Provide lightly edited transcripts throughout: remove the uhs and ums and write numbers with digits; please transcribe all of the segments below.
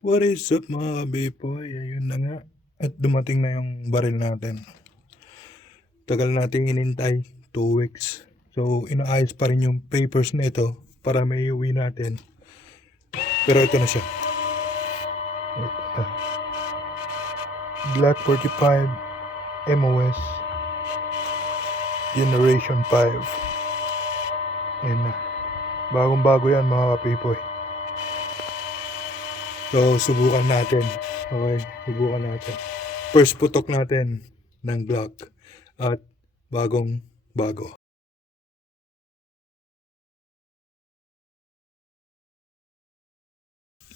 What is up mga kabipoy? Ayun na nga. At dumating na yung baril natin. Tagal nating inintay. 2 weeks. So inaayos pa rin yung papers na ito para may uwi natin. Pero ito na siya. Ito. Glock 45 MOS Generation 5. Ayan na. Bagong bago yan mga kapipoy. So subukan natin. Okay, subukan natin. First putok natin ng Glock. At bagong bago.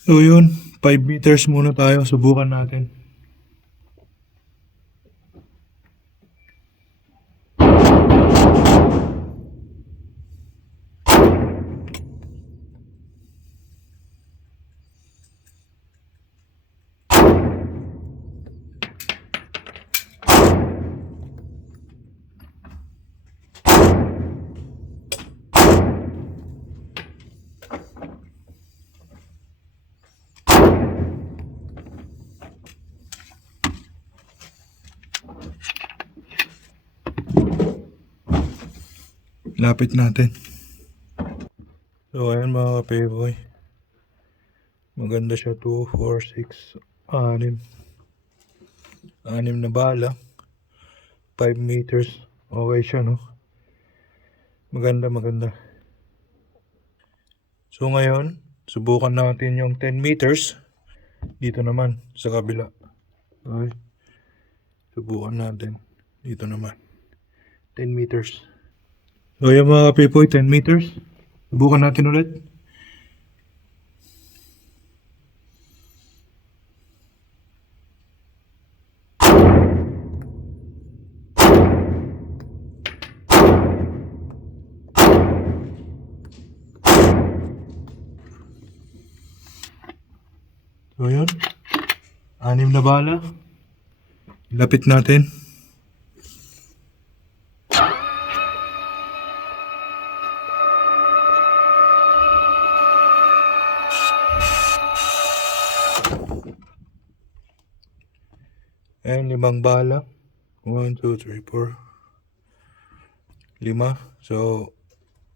So yun, 5 meters muna tayo, subukan natin. Lapit natin. So ayan mga ka-payboy. Maganda siya, 2, 4, 6, 6 na bala. 5 meters. Okay siya, no? Maganda. So ngayon, subukan natin yung 10 meters. Dito naman, sa kabila. Okay. Subukan natin. Dito naman. 10 meters. So ayan mga ka-payboy, 10 meters. Subukan natin ulit. So yun, 6 na bala. Lapit natin. Ayan, 5 bala. 1, 2, 3, 4. 5. So,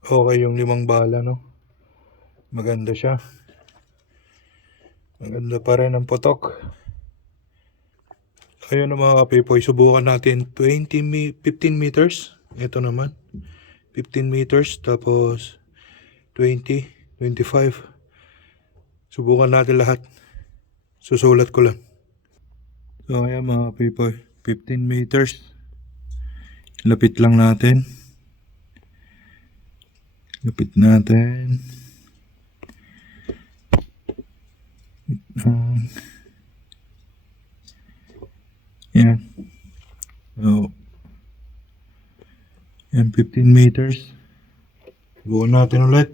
okay yung 5 bala, no? Maganda siya. Maganda pa rin ang putok. Ayun na mga kapipoy, subukan natin 15 meters. Ito naman, 15 meters, tapos 20, 25. Subukan natin lahat. Susulat ko lang. So ayan mga kapipoy, 15 meters. Lapit lang natin. Lapit natin. Yan. So, yan, 15 meters. Subukan natin ulit.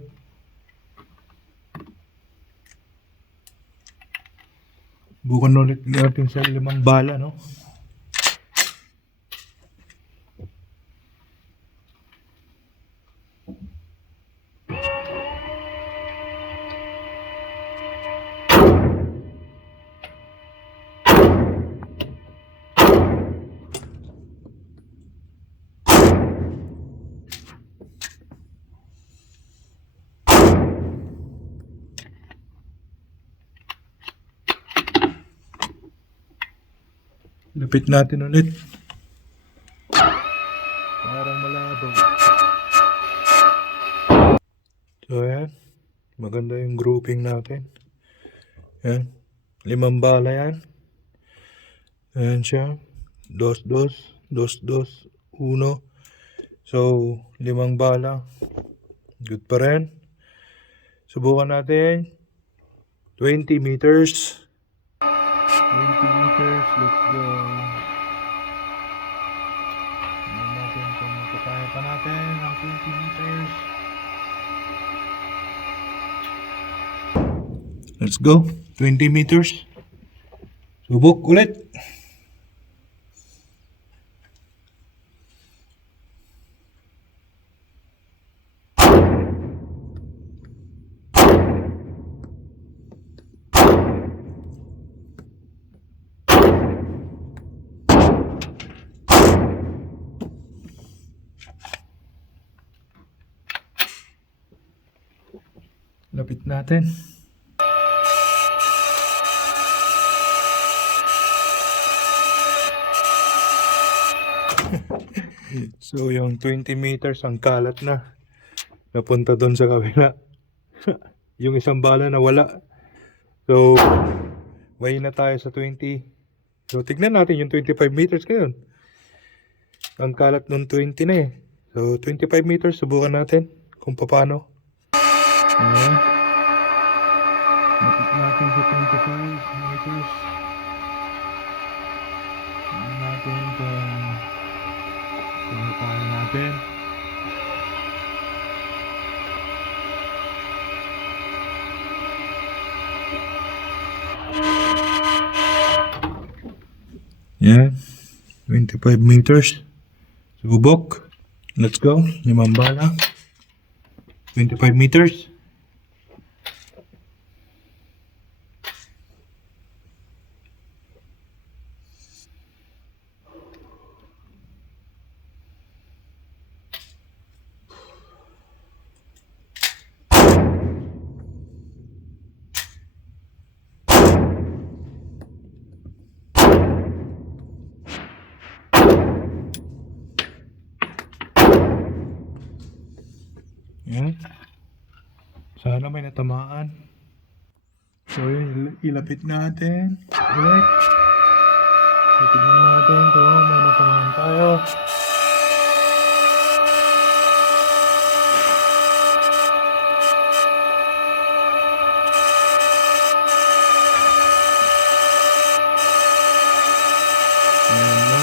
Subukan ulit natin sa 5 bala, no? Lapit natin ulit. Parang malabo. So yan, maganda yung grouping natin. Yan, 5 bala yan. Ayan siya, 2, 2, 2, 2, 1. So 5 bala. Good pa rin. Subukan natin 20 meters. 20 meters, let's go. Tignan natin kung makakaya pa natin ang 20 meters. Let's go, 20 meters. Subok ulit. natin. So yung 20 meters ang kalat na. Napunta doon sa kabila. Yung isang bala nawala. So way na tayo sa 20. So tignan natin yung 25 meters ngayon. Ang kalat ng 20 na eh. So 25 meters subukan natin kung paano. Ayan. Napit natin sa 25 meters. Tignan natin kung kaya natin. Yan. 25 meters. Subok. Let's go. 5 bala. 25 meters. Yan. Sana may natamaan. So yun, ilapit natin. Ulit. So tignan natin kung may natamaan tayo. Ayan na.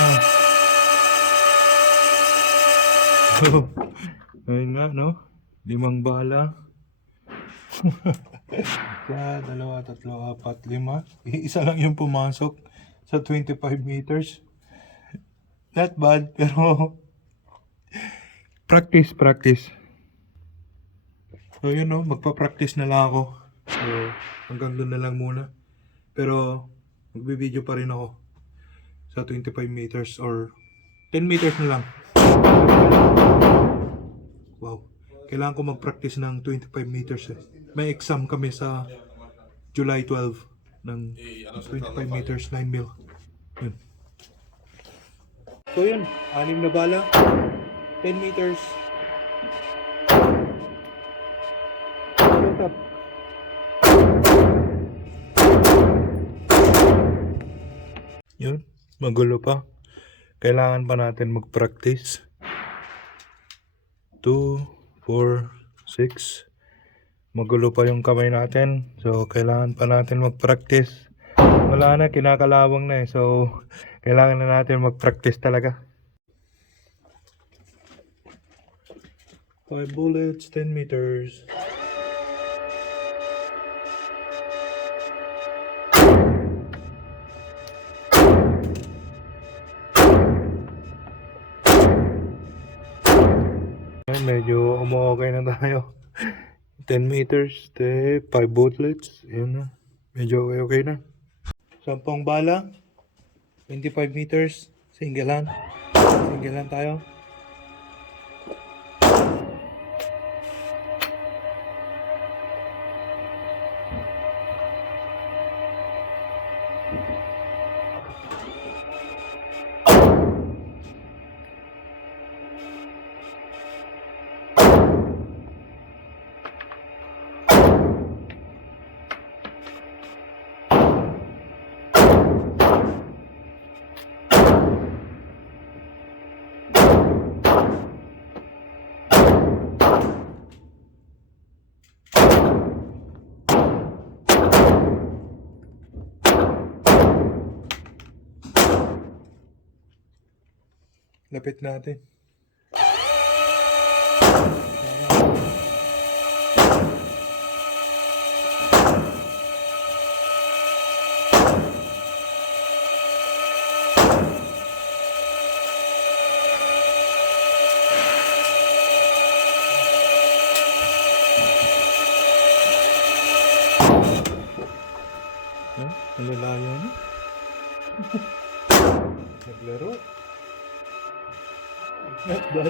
So, ayun nga no. 5 bala. Kaya 2, 3, 4, 5. Isa lang yung pumasok sa 25 meters. Not bad, pero practice. So yun no, magpa-practice na lang ako. So hanggang doon na lang muna. Pero magbe-video pa rin ako sa 25 meters or 10 meters na lang. Wow. Kailangan ko mag-practice ng 25 meters eh. May exam kami sa July 12 ng 25 meters 9 mil. Yun. So yun, 6 na bala. 10 meters. Shut up. Yun, magulo pa. Kailangan pa natin mag-practice. 2, 4, 6. Magulo pa yung kamay natin. So, kailangan pa natin mag-practice. Wala na, kinakalawang na eh. So, kailangan na natin mag-practice talaga. 5 bullets, 10 meters. Medyo umu-okay na tayo. 10 meters, 5 bullets. Yun na. Medyo okay na. 10 bala. 25 meters. Single hand tayo. Lapit natin. Ang lalayo na. Naglaro. Not bad.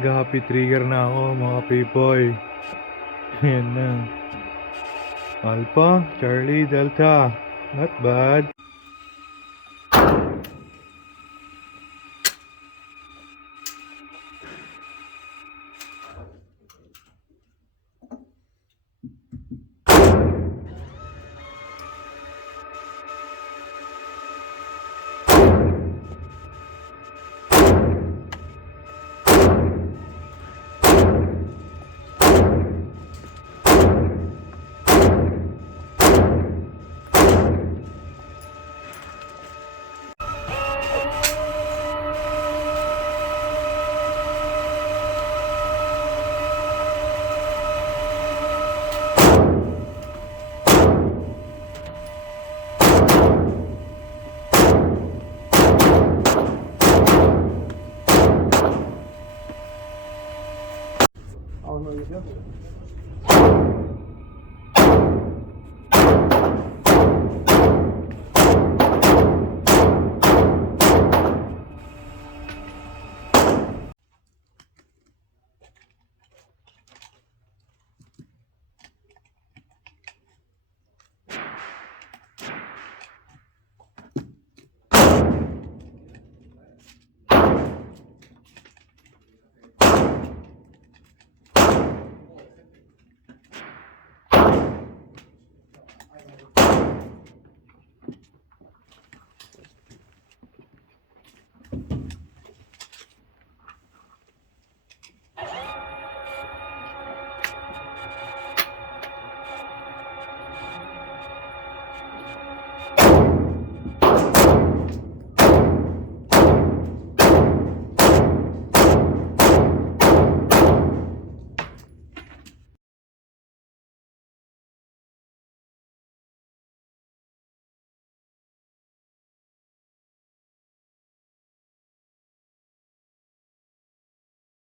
Nag-happy trigger na ako mga pipoy. Ayan na. Alpha, Charlie, Delta. Not bad.